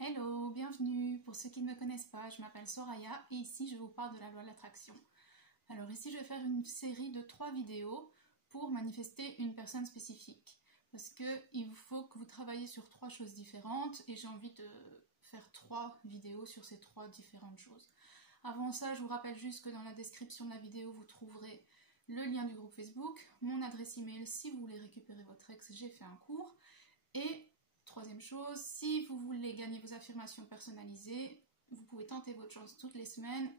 Hello, bienvenue. Pour ceux qui ne me connaissent pas, je m'appelle Soraya et ici je vous parle de la loi de l'attraction. Alors ici je vais faire une série de 3 vidéos pour manifester une personne spécifique. Parce qu'il faut que vous travaillez sur 3 choses différentes et j'ai envie de faire 3 vidéos sur ces 3 différentes choses. Avant ça, je vous rappelle juste que dans la description de la vidéo, vous trouverez le lien du groupe Facebook, mon adresse email si vous voulez récupérer votre ex, j'ai fait un cours. Et troisième chose, si vous voulez gagner vos affirmations personnalisées, vous pouvez tenter votre chance toutes les semaines.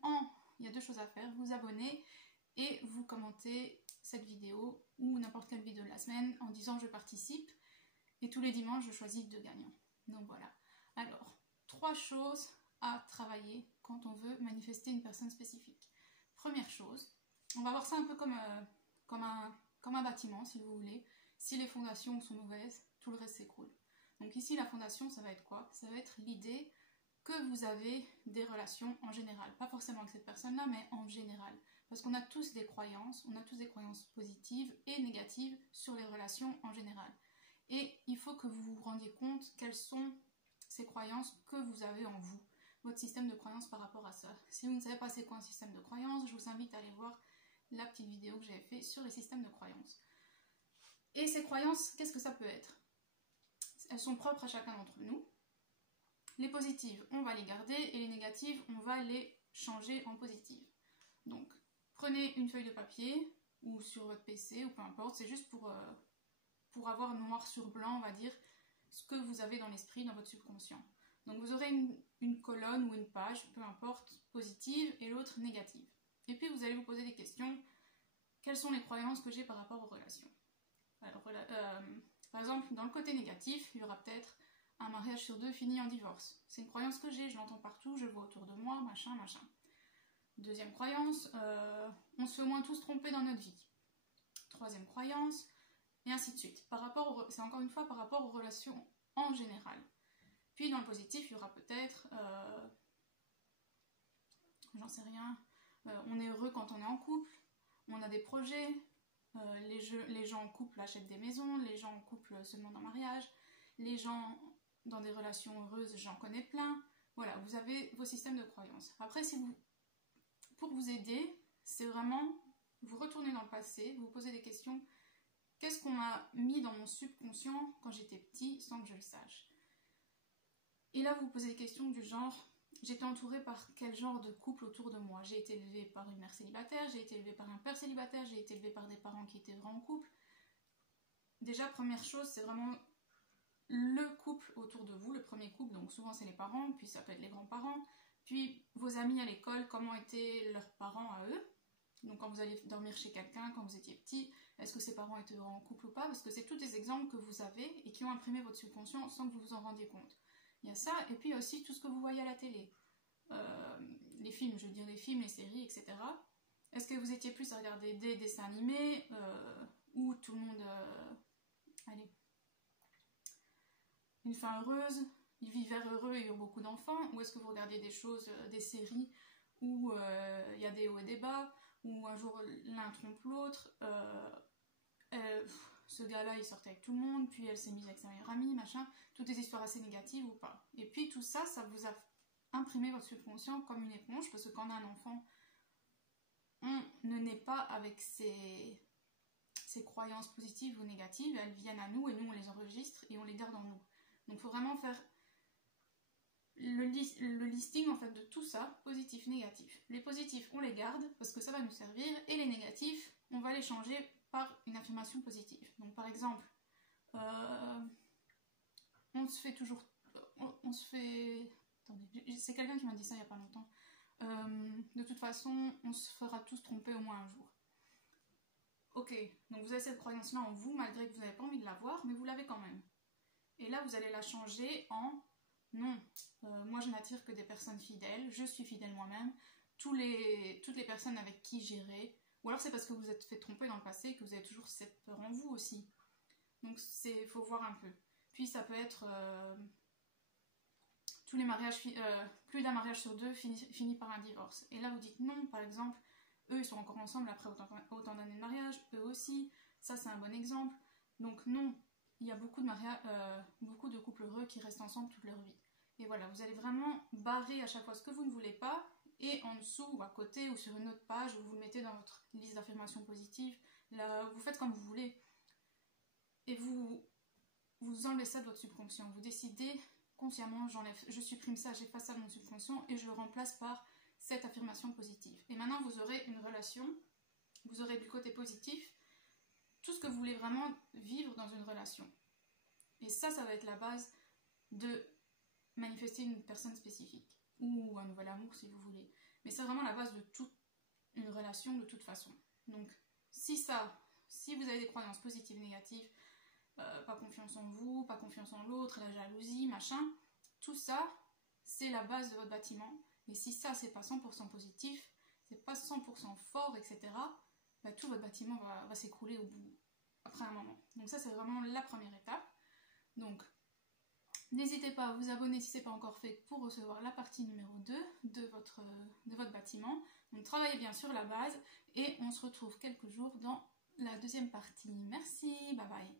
Il y a 2 choses à faire, vous abonner et vous commentez cette vidéo ou n'importe quelle vidéo de la semaine en disant je participe. Et tous les dimanches, je choisis 2 gagnants. Donc voilà. Alors, 3 choses à travailler quand on veut manifester une personne spécifique. Première chose, on va voir ça un peu comme un bâtiment, si vous voulez. Si les fondations sont mauvaises, tout le reste s'écroule. Donc ici, la fondation, ça va être quoi? Ça va être l'idée que vous avez des relations en général. Pas forcément avec cette personne-là, mais en général. Parce qu'on a tous des croyances, positives et négatives sur les relations en général. Et il faut que vous vous rendiez compte quelles sont ces croyances que vous avez en vous. Votre système de croyances par rapport à ça. Si vous ne savez pas c'est quoi un système de croyances, je vous invite à aller voir la petite vidéo que j'avais fait sur les systèmes de croyances. Et ces croyances, qu'est-ce que ça peut être? Elles sont propres à chacun d'entre nous. Les positives, on va les garder et les négatives, on va les changer en positives. Donc, prenez une feuille de papier ou sur votre PC ou peu importe, c'est juste pour avoir noir sur blanc, on va dire, ce que vous avez dans l'esprit, dans votre subconscient. Donc vous aurez une colonne ou une page, peu importe, positive et l'autre négative. Et puis vous allez vous poser des questions. Quelles sont les croyances que j'ai par rapport aux relations? Alors, par exemple, dans le côté négatif, il y aura peut-être un mariage sur 2 fini en divorce. C'est une croyance que j'ai, je l'entends partout, je le vois autour de moi, machin, machin. Deuxième croyance, on se fait au moins tous tromper dans notre vie. Troisième croyance, et ainsi de suite. C'est encore une fois par rapport aux relations en général. Puis dans le positif, il y aura peut-être, j'en sais rien, on est heureux quand on est en couple, on a des projets, les gens en couple achètent des maisons, les gens en couple se demandent en mariage, les gens dans des relations heureuses, j'en connais plein. Voilà, vous avez vos systèmes de croyances. Après, pour vous aider, c'est vraiment vous retourner dans le passé, vous posez des questions. Qu'est-ce qu'on m'a mis dans mon subconscient quand j'étais petit sans que je le sache? Et là, vous vous posez des questions du genre, j'étais entourée par quel genre de couple autour de moi? J'ai été élevée par une mère célibataire, j'ai été élevée par un père célibataire, j'ai été élevée par des parents qui étaient en couple. Déjà, première chose, c'est vraiment le couple autour de vous, le premier couple, donc souvent c'est les parents, puis ça peut être les grands-parents, puis vos amis à l'école, comment étaient leurs parents à eux. Donc quand vous allez dormir chez quelqu'un, quand vous étiez petit, est-ce que ses parents étaient en couple ou pas? Parce que c'est tous des exemples que vous avez et qui ont imprimé votre subconscient sans que vous vous en rendiez compte. Il y a ça, et puis il y a aussi tout ce que vous voyez à la télé. Les films, je veux dire les films, les séries, etc. Est-ce que vous étiez plus à regarder des dessins animés où tout le monde... allez... Une fin heureuse, ils vivèrent heureux et eurent beaucoup d'enfants, ou est-ce que vous regardiez des choses, des séries où il y a des hauts et des bas, où un jour l'un trompe l'autre, ce gars-là il sortait avec tout le monde, puis elle s'est mise avec sa meilleure amie, machin, toutes des histoires assez négatives ou pas. Et puis tout ça, ça vous a imprimé votre subconscient comme une éponge, parce que quand on a un enfant, on ne naît pas avec ces croyances positives ou négatives, elles viennent à nous et nous on les enregistre et on les garde en nous. Donc il faut vraiment faire le listing en fait de tout ça, positif, négatif. Les positifs, on les garde parce que ça va nous servir, et les négatifs, on va les changer par une affirmation positive. Donc par exemple, on se fait toujours... Attendez, c'est quelqu'un qui m'a dit ça il n'y a pas longtemps. De toute façon, on se fera tous tromper au moins un jour. Ok, donc vous avez cette croyance-là en vous, malgré que vous n'avez pas envie de l'avoir, mais vous l'avez quand même. Et là, vous allez la changer en non. Moi, je n'attire que des personnes fidèles. Je suis fidèle moi-même. Toutes les personnes avec qui j'irai. Ou alors c'est parce que vous êtes fait tromper dans le passé et que vous avez toujours cette peur en vous aussi. Donc, faut voir un peu. Puis, ça peut être tous les mariages, plus d'un mariage sur 2 finit par un divorce. Et là, vous dites non, par exemple, eux, ils sont encore ensemble après autant d'années de mariage. Eux aussi. Ça, c'est un bon exemple. Donc, non. Il y a beaucoup de couples heureux qui restent ensemble toute leur vie. Et voilà, vous allez vraiment barrer à chaque fois ce que vous ne voulez pas, et en dessous ou à côté ou sur une autre page, vous le mettez dans votre liste d'affirmations positives, là, vous faites comme vous voulez. Et vous enlevez ça de votre subconscient. Vous décidez consciemment, je supprime ça, j'efface ça de mon subconscient et je le remplace par cette affirmation positive. Et maintenant, vous aurez une relation, vous aurez du côté positif, tout ce que vous voulez vraiment vivre dans une relation. Et ça va être la base de manifester une personne spécifique. Ou un nouvel amour si vous voulez. Mais c'est vraiment la base de toute une relation de toute façon. Donc, si vous avez des croyances positives et négatives, pas confiance en vous, pas confiance en l'autre, la jalousie, machin, tout ça, c'est la base de votre bâtiment. Et si ça, c'est pas 100% positif, c'est pas 100% fort, etc., bah, tout votre bâtiment va s'écrouler après un moment. Donc ça, c'est vraiment la première étape. Donc, n'hésitez pas à vous abonner si ce n'est pas encore fait pour recevoir la partie numéro 2 de votre bâtiment. Donc travaillez bien sur la base et on se retrouve quelques jours dans la deuxième partie. Merci, bye bye.